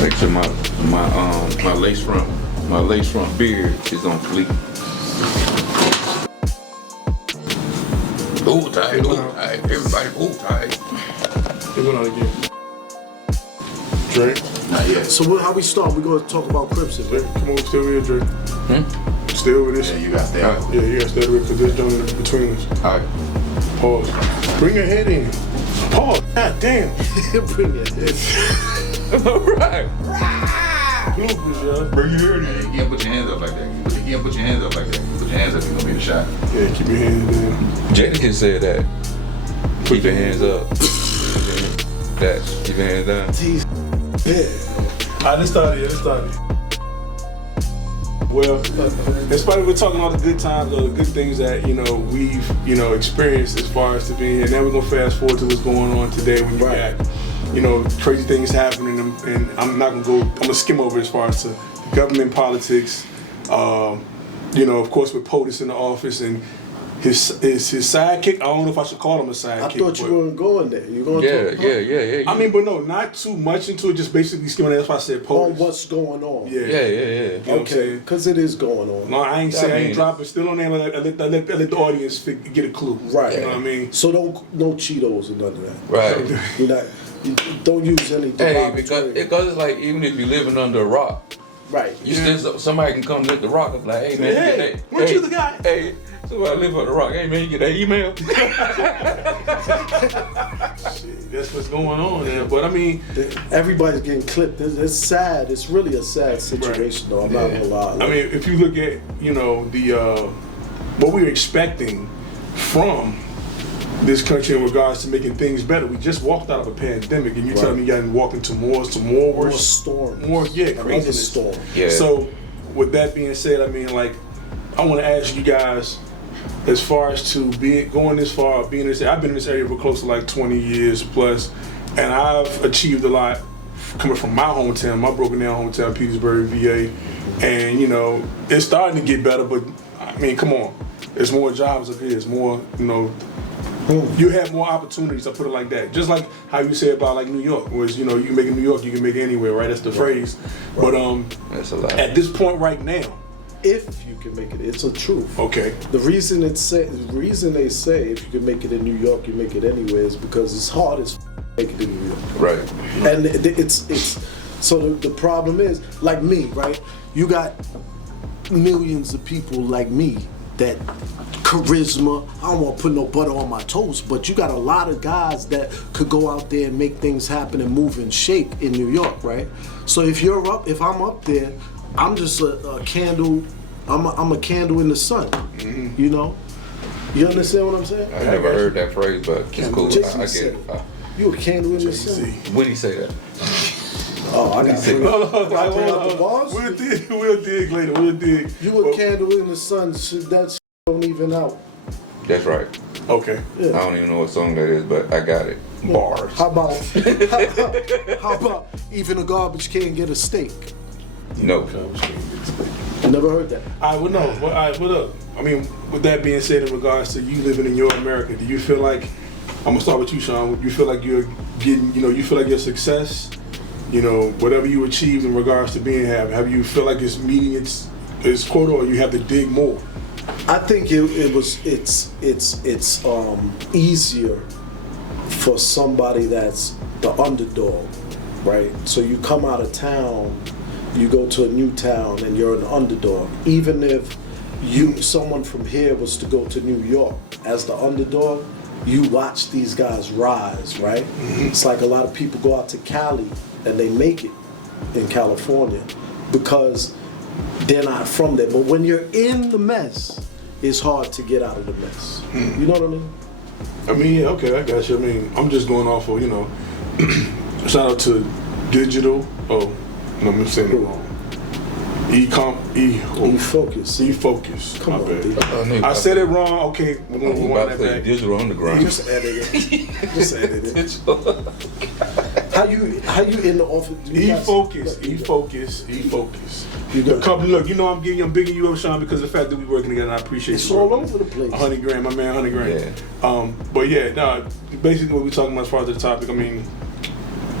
make sure my lace front beard is on fleek. Ooh, tight, everybody, ooh, tight. It went on again. Drink. Not yet. So how we start? We're gonna talk about Crips, right? Come on, stay with your drink. Stay with this. Yeah, you gotta stay out. Yeah, you gotta stay with it because there's joint in between us. All right. Pause. Bring your head in. Pause. God damn. Bring your head. All right. Bloopers, y'all. Bring your head in. You can't put your hands up like that. You can't put your hands up like that. You put your hands up, you're gonna be the shot. Yeah, keep your hands down. Jadakiss said that. Keep your hands up. That. Keep your hands down. Jeez. Yeah. I just started. Well, it's funny we're talking all the good times, all the good things that, we've, experienced as far as to being here. Now we're gonna fast forward to what's going on today when you got, crazy things happening, and I'm gonna skim over as far as to government politics, of course with POTUS in the office and his sidekick. I don't know if I should call him a sidekick. I thought you weren't going there. You going to? Yeah. I mean, but no, not too much into it. Just basically skimming. That's why I said POTUS. On what's going on? Yeah. Yeah. You know Okay, because it is going on. No, I ain't dropping. Still on there. I let the audience get a clue. Right. You know what I mean? So no Cheetos or none of that. Right. You don't use any. Hey, because it's like even if you're living under a rock, right? You still somebody can come lift the rock up like, hey man, weren't you the guy? Hey, somebody lift up the rock. Hey man, you get that email? Shit, that's what's going on there. But I mean, everybody's getting clipped. It's sad. It's really a sad situation, though. I'm not gonna lie. I mean, if you look at the what we were expecting from this country in regards to making things better, we just walked out of a pandemic, and you telling me you hadn't walked into more worse, more storms, craziness. Storm. Yeah. So, with that being said, I mean, like, I want to ask you guys, as far as to going this far, being in this, I've been in this area for close to like 20 years plus, and I've achieved a lot coming from my hometown, my broken down hometown, Petersburg, VA, and it's starting to get better. But I mean, come on, there's more jobs up here. There's more, you have more opportunities. I put it like that. Just like how you say about like New York, whereas you can make it in New York, you can make it anywhere, right? That's the phrase. Right. But that's a lot. At this point right now, if you can make it, it's a truth. Okay. The reason they say if you can make it in New York, you make it anywhere is because it's hard as make it in New York. Right. And it's so the problem is, like me, right? You got millions of people like me that charisma. I don't want to put no butter on my toast, but you got a lot of guys that could go out there and make things happen and move and shake in New York, right? So if I'm up there, I'm just a candle. I'm a candle in the sun. Mm-hmm. You understand what I'm saying? I never heard that phrase, but it's cool. Jason I get it. You a candle in the sun. When did he say that? Oh, I got the bars. We'll dig later. We'll dig. You a candle in the sun. That don't even out. That's right. Okay. Yeah. I don't even know what song that is, but I got it. Bars. How about even a garbage can get a steak? No. You never heard that? I would know. What up? I mean, with that being said, in regards to you living in your America, do you feel like, I'm gonna start with you, Sean. You feel like you're getting, you feel like your success, whatever you achieved in regards to being have you feel like it's meeting its quota, or you have to dig more? I think it's easier for somebody that's the underdog, right? So you come out of town, you go to a new town, and you're an underdog. Even if someone from here was to go to New York as the underdog, you watch these guys rise, right? Mm-hmm. It's like a lot of people go out to Cali and they make it in California because they're not from there. But when you're in the mess, it's hard to get out of the mess. Mm. You know what I mean? I mean, yeah, okay, I got you. I mean, I'm just going off of, shout out to digital. Oh, no, I'm saying it wrong. E-Focus. E-Focus. Come on, dude. I said it wrong. Okay, we're going to about to say Digital Underground. Just edit it. How you in the office? E-Focus. Look, I'm bigging you up, Sean, because of the fact that we working together. And I appreciate it's all over the place. $100,000, my man, $100,000. Yeah. But yeah, basically what we're talking about as far as the topic. I mean,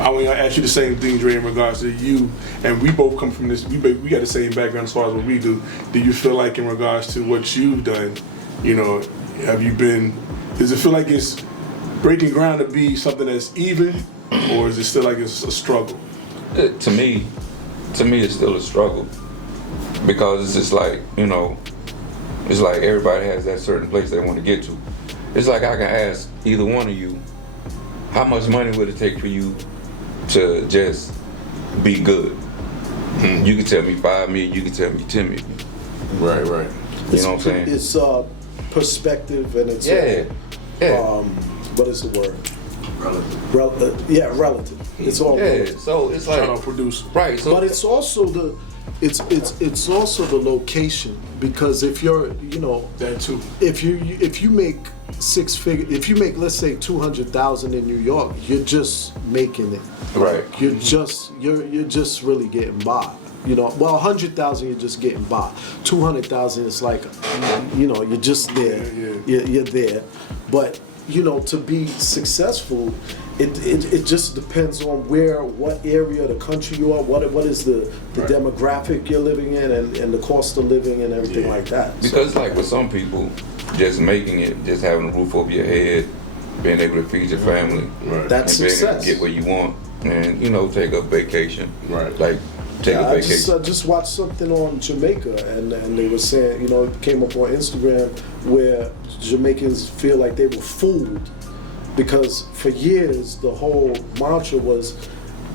I want to ask you the same thing, Dre, in regards to you, and we both come from this. We got the same background as far as what we do. Do you feel like, in regards to what you've done, you know, have you been? Does it feel like it's breaking ground to be something that's even, or is it still like it's a struggle? To me, it's still a struggle because it's just like, you know, it's like everybody has that certain place they want to get to. It's like I can ask either one of you, how much money would it take for you to just be good? You can tell me 5 million, you can tell me 10 million. Right. You know what I'm saying? It's perspective and it's what is the word? Relative. Relative. It's all relative. So it's like trying to produce. Right. So but it's also it's also the location, because if you're, you know, That too. if you make six figure, if you make, let's say, 200,000 in New York, you're just making it. Right. You're just really getting by. You know, well, 100,000 you're just getting by. 200,000 is like, you know, you're just there. Yeah. You're there. But you know, to be successful, it just depends on what area of the country you are, what is the Right. demographic you're living in, and the cost of living and everything like that. Because like with some people, just making it, just having a roof over your head, being able to feed your family, Right. That's and being able success. to get where you want, and you know, take a vacation, Right. Like take a I vacation. just watched something on Jamaica, and they were saying, you know, it came up on Instagram where Jamaicans feel like they were fooled, because for years the whole mantra was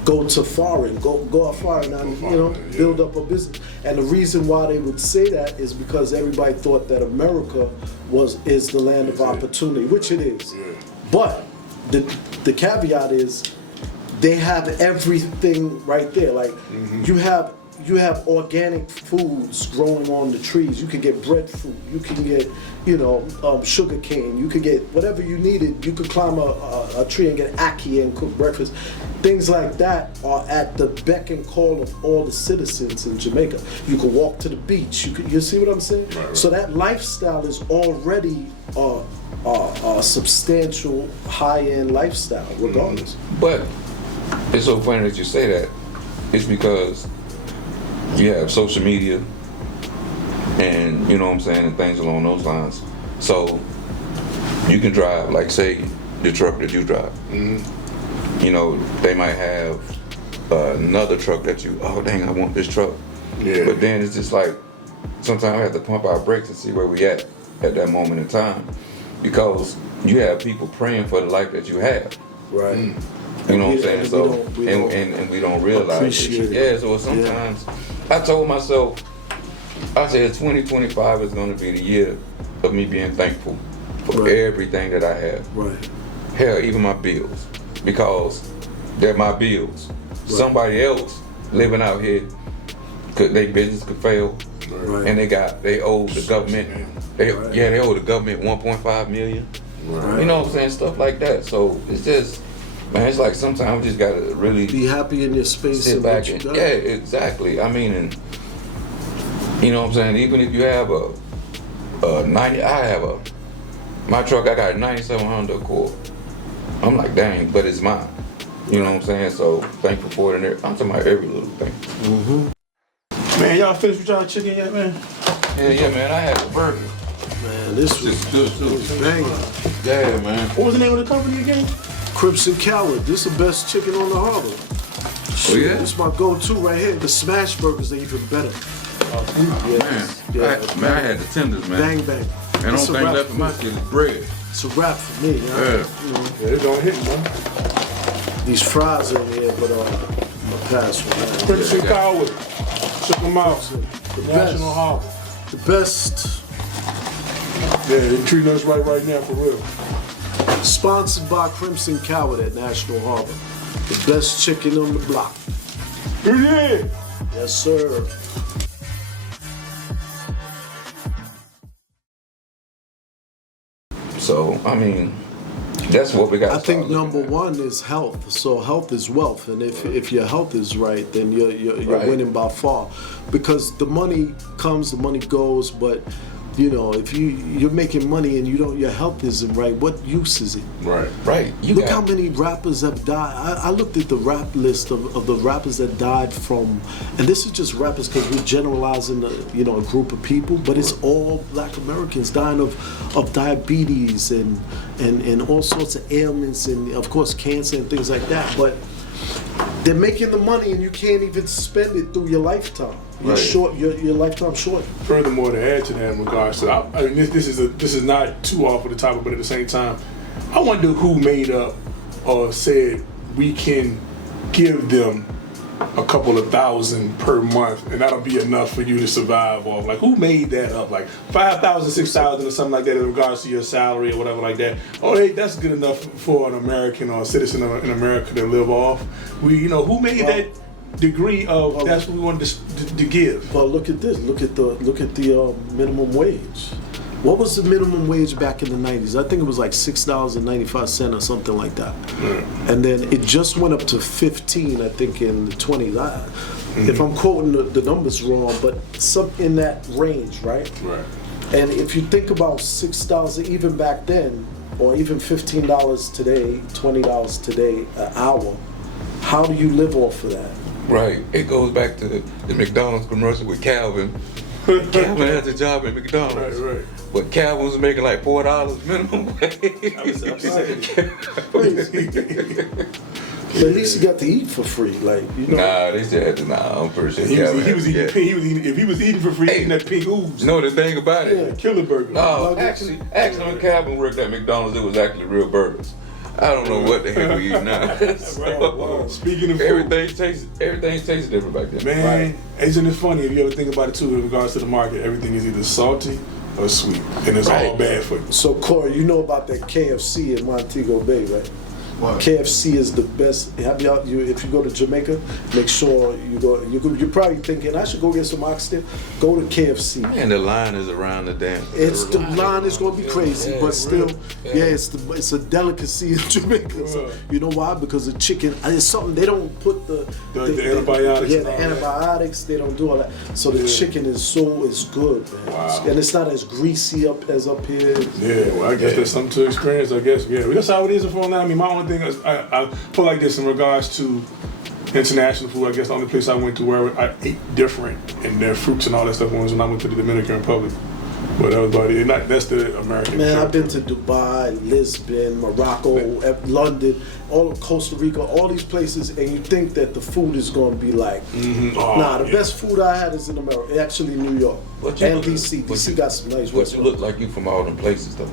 go out foreign and you know, build up a business. And the reason why they would say that is because everybody thought that America is the land of opportunity, which it is. Yeah. But the caveat is they have everything right there. Like you have organic foods growing on the trees. You can get breadfruit. You can get, you know, sugar cane. You could get whatever you needed. You could climb a tree and get ackee and cook breakfast. Things like that are at the beck and call of all the citizens in Jamaica. You could walk to the beach. You see what I'm saying? Right. So that lifestyle is already a substantial high-end lifestyle, regardless. But it's so funny that you say that. It's because you have social media and, you know what I'm saying, and things along those lines. So you can drive, like, say, the truck that you drive. You know, they might have another truck that you, oh dang, I want this truck. Yeah. But then it's just like, sometimes we have to pump our brakes and see where we at that moment in time. Because you have people praying for the life that you have. Right. You know what I'm saying? And So we we don't realize appreciate it. Yeah, so sometimes I told myself, I said 2025 is gonna be the year of me being thankful for everything that I have. Right. Hell, even my bills. Because they're my bills. Right. Somebody else living out here, their business could fail. Right. And they owe the government they owe the government 1.5 million. Right. You know what I'm saying? Stuff like that. So it's just, man, it's like sometimes we just gotta really Be happy in your space sit and back what you and got. yeah, exactly. I mean, and you know what I'm saying? Even if you have a 90, my truck, I got a 97 Honda Accord. I'm like, dang, but it's mine. You know what I'm saying? So thankful for it, and I'm talking about every little thing. Man, y'all finished with y'all chicken yet, man? Yeah, man, I had a burger. Man, this was It's good too. banging. Yeah, man. What was the name of the company again? Crimson Coward, this is the best chicken on the harbor. Oh, yeah? This is my go-to right here. The smash burgers are even better. Man, I had the tenders, man. Bang bang. And It's a only thing wrap left in my shit is bread. It's a wrap for me. Huh? Yeah. Yeah, it don't hit, man. These fries in here, but I'm gonna pass for that. Crimson Coward. Check them out. The National Harbor. The best. Yeah, they treating us right now, for real. Sponsored by Crimson Coward at National Harbor. The best chicken on the block. Yeah. Yes, sir. So, I mean, that's what we got. I think number one is health. So health is wealth, and if your health is right, then you're Right. winning by far. Because the money comes, the money goes, but You know, if you're making money and your health isn't right, what use is it? Right. Look how many rappers have died. I looked at the rap list of the rappers that died from, and this is just rappers because we're generalizing a group of people, but it's all Black Americans dying of diabetes and all sorts of ailments and of course cancer and things like that. But they're making the money and you can't even spend it through your lifetime. You're short. Your lifetime short. Furthermore, to add to that, in regards to, I mean, this is not too off of the topic, but at the same time, I wonder who made up or said we can give them a couple of thousand per month, and that'll be enough for you to survive off. Like, who made that up? Like 5,000, 6,000, or something like that in regards to your salary or whatever like that. Oh, hey, that's good enough for an American or a citizen in America to live off. Who made that degree of that's what we wanted to give? Well, look at this. Look at the minimum wage. What was the minimum wage back in the 90s? I think it was like $6.95 or something like that. And then it just went up to 15, I think, in the 20s. If I'm quoting the numbers wrong, but something in that range, right? Right. And if you think about $6 even back then, or even $15 today, $20 today an hour, how do you live off of that? Right. It goes back to the McDonald's commercial with Calvin. Calvin has a job at McDonald's. Right. But Calvin was making like $4 minimum wage. But at least he got to eat for free, Nah, they said I'm pretty sure He was eating. If he was eating for free, eating that pink ooze. You know the thing about it? Yeah, killer burger. No, actually, when Calvin worked at McDonald's, it was actually real burgers. I don't know what the heck we eat now. Right. Speaking of food, everything tastes different back then. Man, isn't it funny if you ever think about it too in regards to the market? Everything is either salty or sweet, and it's all bad for you. So Corey, you know about that KFC in Montego Bay, right? What? KFC is the best. If you go to Jamaica, make sure you go. You're probably thinking I should go get some oxtail. Go to KFC. Man, the line is around the damn. The line is going to be crazy, but still, it's a delicacy in Jamaica. So, you know why? Because the chicken is something they don't put the antibiotics. Yeah, the antibiotics. They don't do all that. So the chicken is good, man. Wow. And it's not as greasy as up here. Yeah, well, I guess there's something to experience. I guess, that's how it is for now. I mean, my only thing is, I feel like this in regards to international food. I guess the only place I went to where I ate different and their fruits and all that stuff was when I went to the Dominican Republic. But that was about it. That's the American. Man, I've been to Dubai, Lisbon, Morocco, London, all of Costa Rica, all these places, and you think that the food is going to be like, the best food I had is in America, actually New York and DC. DC got some nice restaurants. You look like you from all them places though.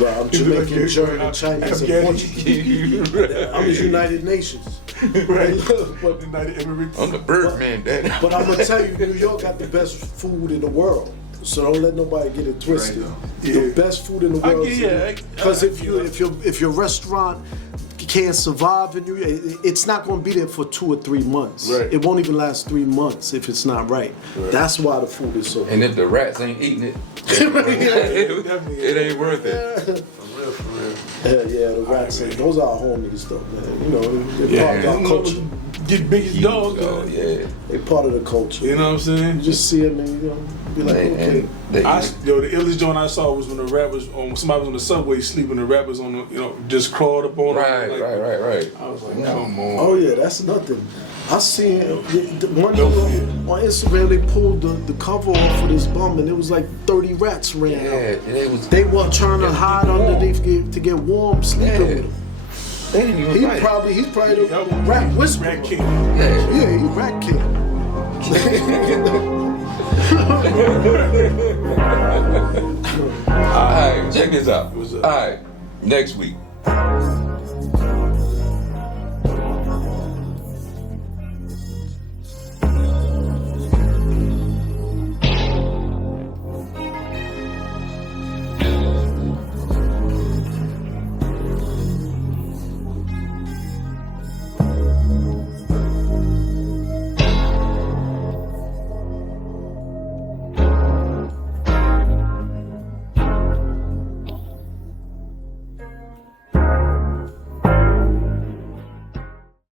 Well, I'm Jamaican, German, Chinese, and Portuguese. I'm the United Nations. Right. But United Emirates. I'm the Birdman, Daddy. But I'm gonna tell you, New York got the best food in the world. So don't let nobody get it twisted. The best food in the world. Because if your restaurant can't survive in New York, it's not going to be there for 2 or 3 months. Right. It won't even last 3 months if it's not right. That's why the food is so good. And if the rats ain't eating it, it ain't worth it. For real. Yeah, the rats. Those are our homies, though, man. They're part of our culture. Get biggest dog. They part of the culture. You know what I'm saying? You just see them and be like, okay. The illest joint I saw was when the rat was on. Somebody was on the subway sleeping. The rat was on the, just crawled up on him. Right. I was like, come on. Oh yeah, that's nothing. I seen one on Instagram. They pulled the cover off of this bum, and it was like 30 rats ran out. They were trying to hide underneath to get warm, sleeping with him. He's probably the rat whisperer. Rat king. Yeah, he's rat king. All right, check this out. All right, next week.